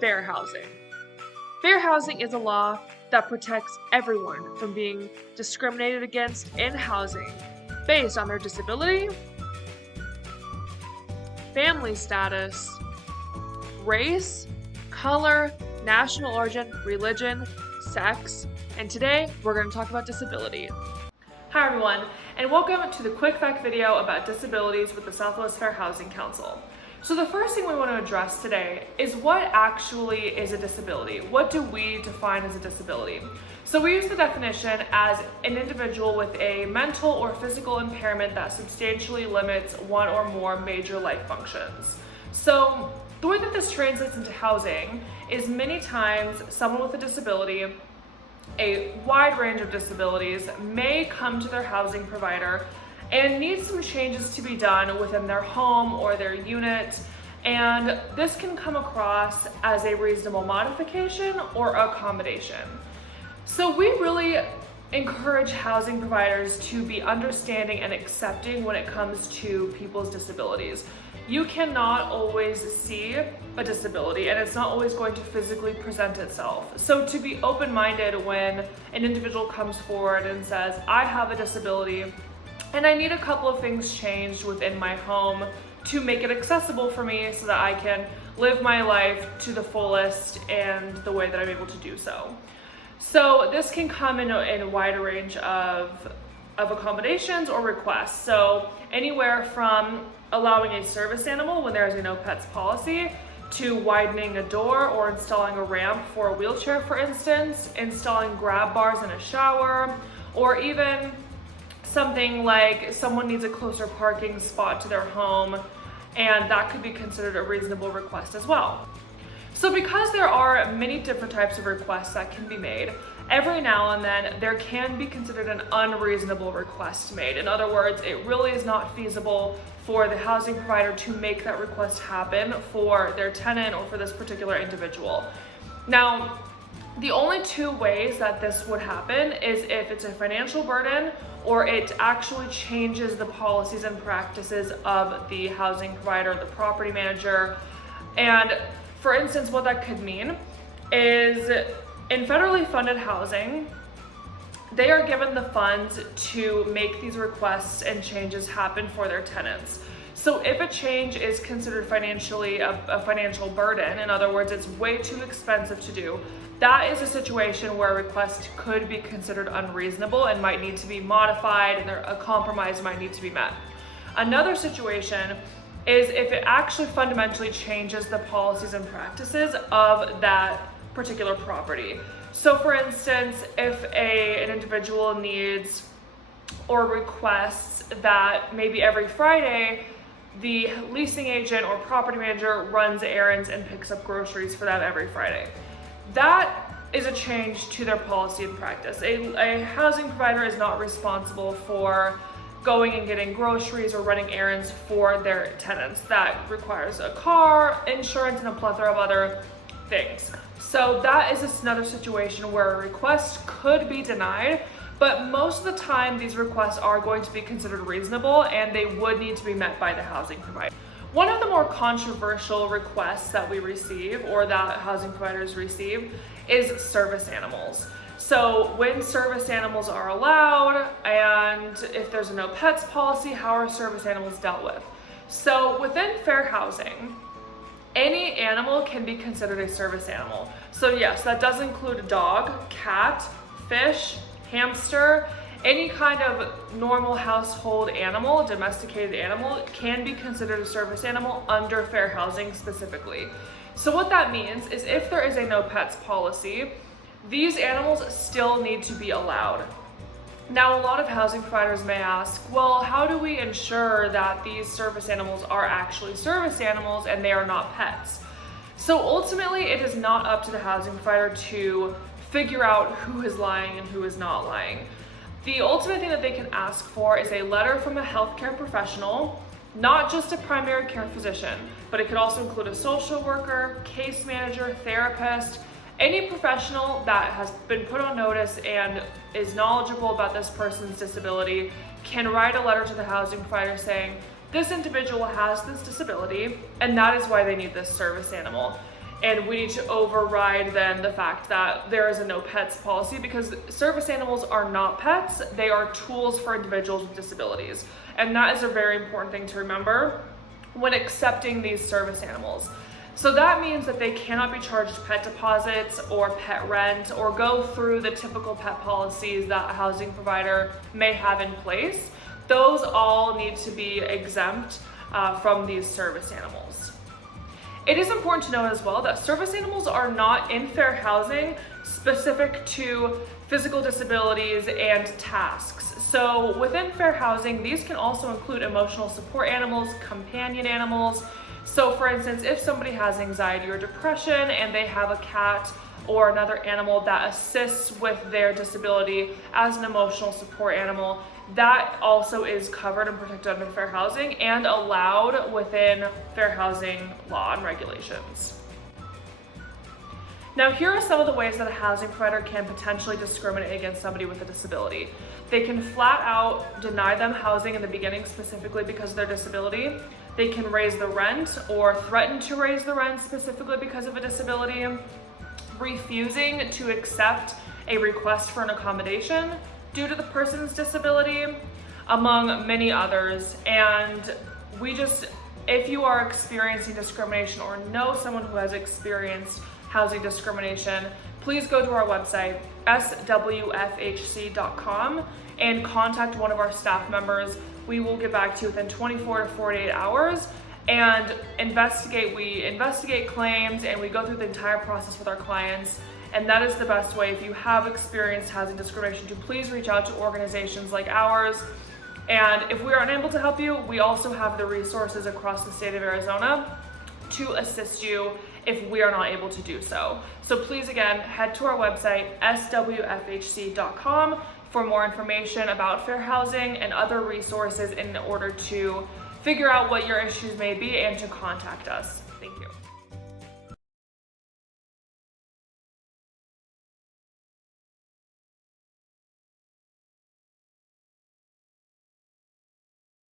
fair housing. Fair housing is a law that protects everyone from being discriminated against in housing based on their disability, family status, race, color, national origin, religion, sex, and today we're going to talk about disability. Hi everyone, and welcome to the quick fact video about disabilities with the Southwest Fair Housing Council. So the first thing we want to address today is what actually is a disability. What do we define as a disability? So we use the definition as an individual with a mental or physical impairment that substantially limits one or more major life functions. So the way that this translates into housing is many times someone with a disability, a wide range of disabilities, may come to their housing provider and need some changes to be done within their home or their unit, and this can come across as a reasonable modification or accommodation. So we really encourage housing providers to be understanding and accepting when it comes to people's disabilities. You cannot always see a disability, and it's not always going to physically present itself. So to be open-minded when an individual comes forward and says, I have a disability and I need a couple of things changed within my home to make it accessible for me so that I can live my life to the fullest and the way that I'm able to do so. So this can come in a wide range of accommodations or requests. So anywhere from allowing a service animal when there is a no pets policy, to widening a door or installing a ramp for a wheelchair, for instance, installing grab bars in a shower, or even something like someone needs a closer parking spot to their home, and that could be considered a reasonable request as well. So because there are many different types of requests that can be made, every now and then there can be considered an unreasonable request made. In other words, it really is not feasible for the housing provider to make that request happen for their tenant or for this particular individual. Now, the only two ways that this would happen is if it's a financial burden or it actually changes the policies and practices of the housing provider, the property manager. And for instance, what that could mean is in federally funded housing, they are given the funds to make these requests and changes happen for their tenants. So if a change is considered financially a financial burden, in other words, it's way too expensive to do, that is a situation where a request could be considered unreasonable and might need to be modified, and a compromise might need to be met. Another situation is if it actually fundamentally changes the policies and practices of that particular property. So for instance, if an individual needs or requests that maybe every Friday the leasing agent or property manager runs errands and picks up groceries for them every Friday, that is a change to their policy and practice. A housing provider is not responsible for going and getting groceries or running errands for their tenants. That requires a car, insurance, and a plethora of other things. So that is another situation where a request could be denied, but most of the time these requests are going to be considered reasonable and they would need to be met by the housing provider. One of the more controversial requests that we receive, or that housing providers receive, is service animals. So when service animals are allowed, and if there's a no pets policy, how are service animals dealt with? So within fair housing, any animal can be considered a service animal. So yes, that does include a dog, cat, fish, hamster. Any kind of normal household animal, domesticated animal, can be considered a service animal under fair housing specifically. So what that means is if there is a no pets policy, these animals still need to be allowed. Now, a lot of housing providers may ask, well, how do we ensure that these service animals are actually service animals and they are not pets? So ultimately, it is not up to the housing provider to figure out who is lying and who is not lying. The ultimate thing that they can ask for is a letter from a healthcare professional, not just a primary care physician, but it could also include a social worker, case manager, therapist, any professional that has been put on notice and is knowledgeable about this person's disability can write a letter to the housing provider saying, this individual has this disability and that is why they need this service animal. And we need to override then the fact that there is a no pets policy, because service animals are not pets, they are tools for individuals with disabilities. And that is a very important thing to remember when accepting these service animals. So that means that they cannot be charged pet deposits or pet rent or go through the typical pet policies that a housing provider may have in place. Those all need to be exempt from these service animals. It is important to note as well that service animals are not in fair housing specific to physical disabilities and tasks. So within fair housing, these can also include emotional support animals, companion animals. So for instance, if somebody has anxiety or depression and they have a cat or another animal that assists with their disability as an emotional support animal, that also is covered and protected under fair housing and allowed within fair housing law and regulations. Now, here are some of the ways that a housing provider can potentially discriminate against somebody with a disability. They can flat out deny them housing in the beginning specifically because of their disability. They can raise the rent or threaten to raise the rent specifically because of a disability. Refusing to accept a request for an accommodation due to the person's disability, among many others. And if you are experiencing discrimination or know someone who has experienced housing discrimination, please go to our website, swfhc.com, and contact one of our staff members. We will get back to you within 24 to 48 hours and we investigate claims and we go through the entire process with our clients. And that is the best way. If you have experienced housing discrimination, to please reach out to organizations like ours. And if we are unable to help you, we also have the resources across the state of Arizona to assist you if we are not able to do so. So please, again, head to our website, swfhc.com, for more information about fair housing and other resources in order to figure out what your issues may be and to contact us. Thank you.